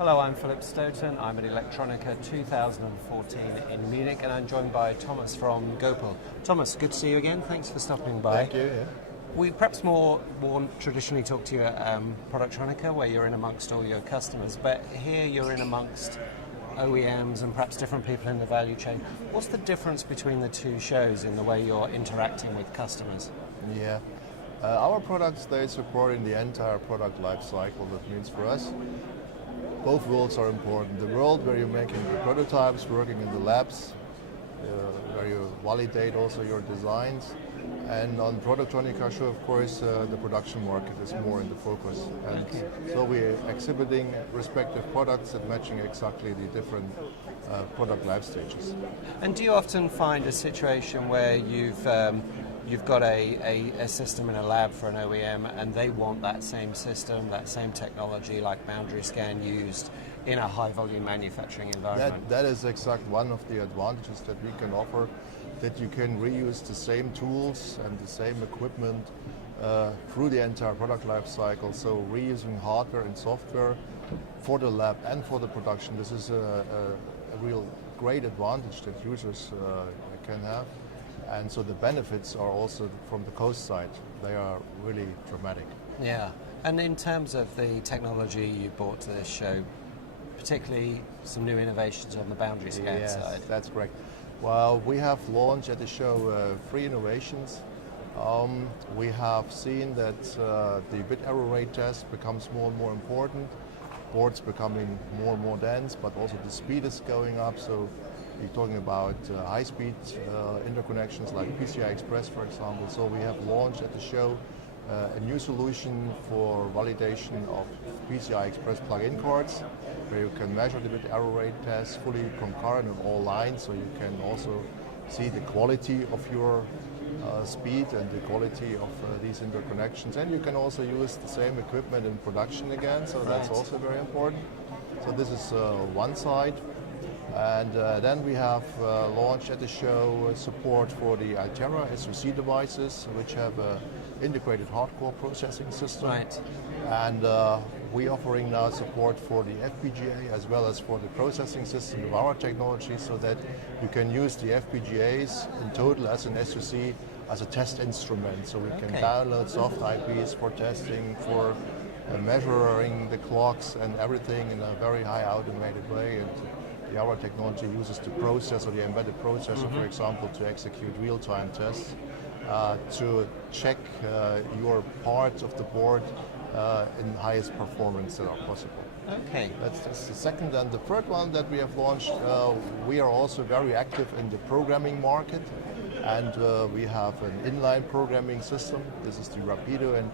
Hello, I'm Philip Stoughton. I'm at Electronica 2014 in Munich, and I'm joined by Thomas from Göpel. Thomas, good to see you again. Thanks for stopping by. Thank you. Yeah. We perhaps more traditionally talk to you at Productronica, where you're in amongst all your customers, but here you're in amongst OEMs and perhaps different people in the value chain. What's the difference between the two shows in the way you're interacting with customers? Yeah. Our products, they support in the entire product life cycle. That means for us, both worlds are important. The world where you're making the prototypes, working in the labs, where you validate also your designs. And on Productronica show, of course, the production market is more in the focus. And so we're exhibiting respective products and matching exactly the different product life stages. And do you often find a situation where you've got a system in a lab for an OEM and they want that same system, that same technology like boundary scan used in a high volume manufacturing environment? That is exactly one of the advantages that we can offer, that you can reuse the same tools and the same equipment through the entire product life cycle. So reusing hardware and software for the lab and for the production, this is a real great advantage that users can have. And so the benefits are also from the cost side. They are really dramatic. Yeah. And in terms of the technology you brought to this show, particularly some new innovations on the boundary scan side. Yes, that's correct. Well, we have launched at the show 3 innovations. We have seen that the bit error rate test becomes more and more important. Boards becoming more and more dense, but also the speed is going up. So we're talking about high-speed interconnections like PCI Express, for example. So we have launched at the show a new solution for validation of PCI Express plug-in cards, where you can measure the bit error rate test fully concurrent on all lines, so you can also see the quality of your speed and the quality of these interconnections. And you can also use the same equipment in production again, so that's also very important. So this is one side. And then we have launched at the show support for the Altera SoC devices, which have an integrated hardcore processing system. Right. And we're offering now support for the FPGA as well as for the processing system of our technology, so that you can use the FPGAs in total as an SoC as a test instrument. So we can download soft IPs for testing, for measuring the clocks and everything in a very high automated way. And our technology uses the processor, the embedded processor, for example, to execute real-time tests, to check your parts of the board in highest performance that are possible. Okay. That's the second. And the third one that we have launched, we are also very active in the programming market, and we have an inline programming system. This is the Rapido, and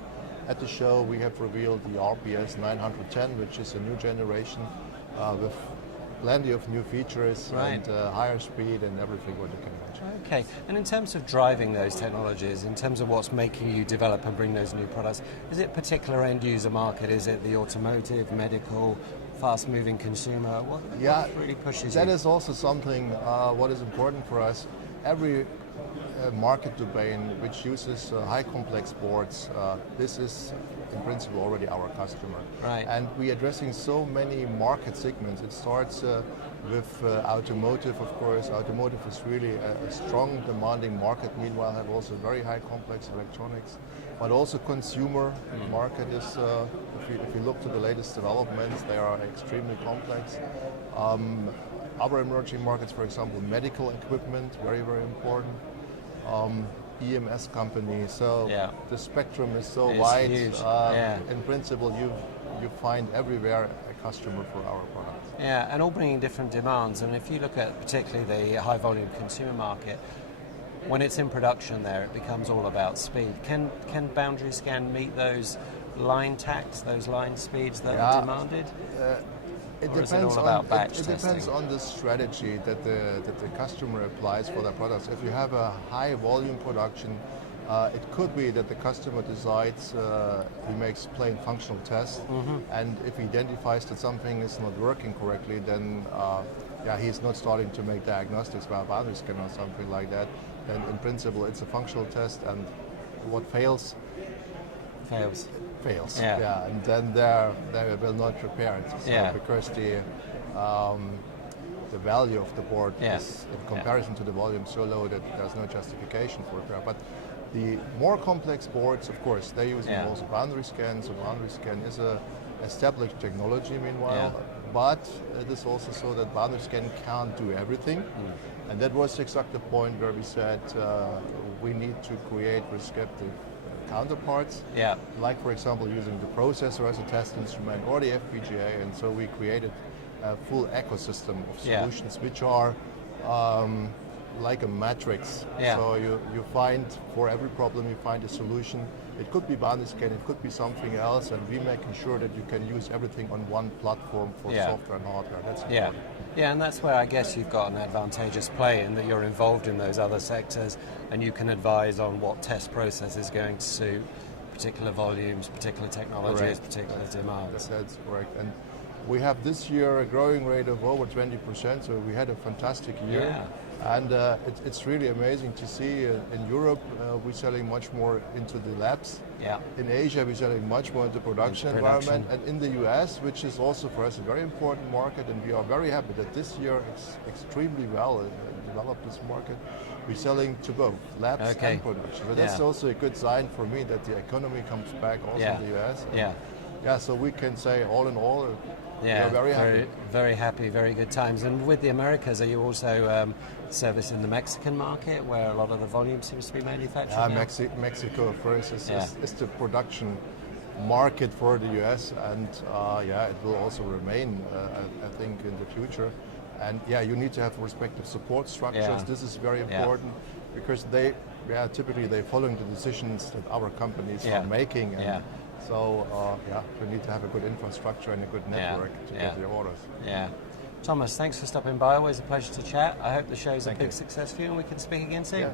at the show we have revealed the RPS 910, which is a new generation with plenty of new features and higher speed and everything what you can imagine. Okay, and in terms of driving those technologies, in terms of what's making you develop and bring those new products, is it particular end user market? Is it the automotive, medical, fast moving consumer? What really pushes you? That is also something what is important for us. Every market domain which uses high complex boards, this is in principle already our customer. Right. And we're addressing so many market segments. It starts with automotive, of course. Automotive is really a strong demanding market. Meanwhile, have also very high complex electronics. But also consumer market is, if you look to the latest developments, they are extremely complex. Other emerging markets, for example, medical equipment, very, very important. EMS companies, so the spectrum is so wide. In principle, you find everywhere a customer for our products. Yeah, and all bringing different demands. And if you look at particularly the high volume consumer market, when it's in production there, it becomes all about speed. Can boundary scan meet those line tacks, those line speeds that are demanded? It or depends it depends on the strategy that the customer applies for their products. If you have a high volume production, it could be that the customer decides he makes plain functional tests, and if he identifies that something is not working correctly, then he's not starting to make diagnostics by a boundary scan or something like that. And in principle, it's a functional test, and what fails fails. fails. Yeah. And then they will not repair it. So Yeah. because the value of the board Yeah. is, in comparison to the volume, so low that there's no justification for repair. But the more complex boards, of course, they use Yeah. also boundary scan. So boundary scan is a established technology meanwhile, Yeah. but it is also so that boundary scan can't do everything. And that was exactly the point where we said we need to create respective counterparts, Yeah. like for example using the processor as a test instrument or the FPGA, and so we created a full ecosystem of Yeah. solutions which are like a matrix. Yeah. So you find, for every problem you find a solution. It could be boundary scan, it could be something else, and we making sure that you can use everything on one platform for Yeah. software and hardware. That's Yeah. important. Yeah, and that's where I guess you've got an advantageous play in that you're involved in those other sectors and you can advise on what test process is going to suit particular volumes, particular technologies, Correct. particular demands. That's correct. And we have this year a growing rate of over 20%, so we had a fantastic year. Yeah. And it's really amazing to see in Europe we're selling much more into the labs. Yeah. In Asia we're selling much more into production Into production. environment. And in the US, which is also for us a very important market, and we are very happy that this year it's extremely well developed this market. We're selling to both labs Okay. and production. But that's Yeah. also a good sign for me that the economy comes back also Yeah. in the US. Yeah. Yeah, so we can say all in all, Yeah, we're very happy. very happy, very good times. And with the Americas, are you also servicing the Mexican market, where a lot of the volume seems to be manufactured now? Mexico first is Yeah. the production market for the US, and yeah, it will also remain, I think, in the future. And yeah, you need to have respective support structures. Yeah. This is very Yeah. important because typically they're following the decisions that our companies Yeah. are making. And Yeah. so yeah, we need to have a good infrastructure and a good network to Yeah. get the orders. Yeah. Thomas, thanks for stopping by. Always a pleasure to chat. I hope the show's a Thank big you. success for you and we can speak again soon. Yeah.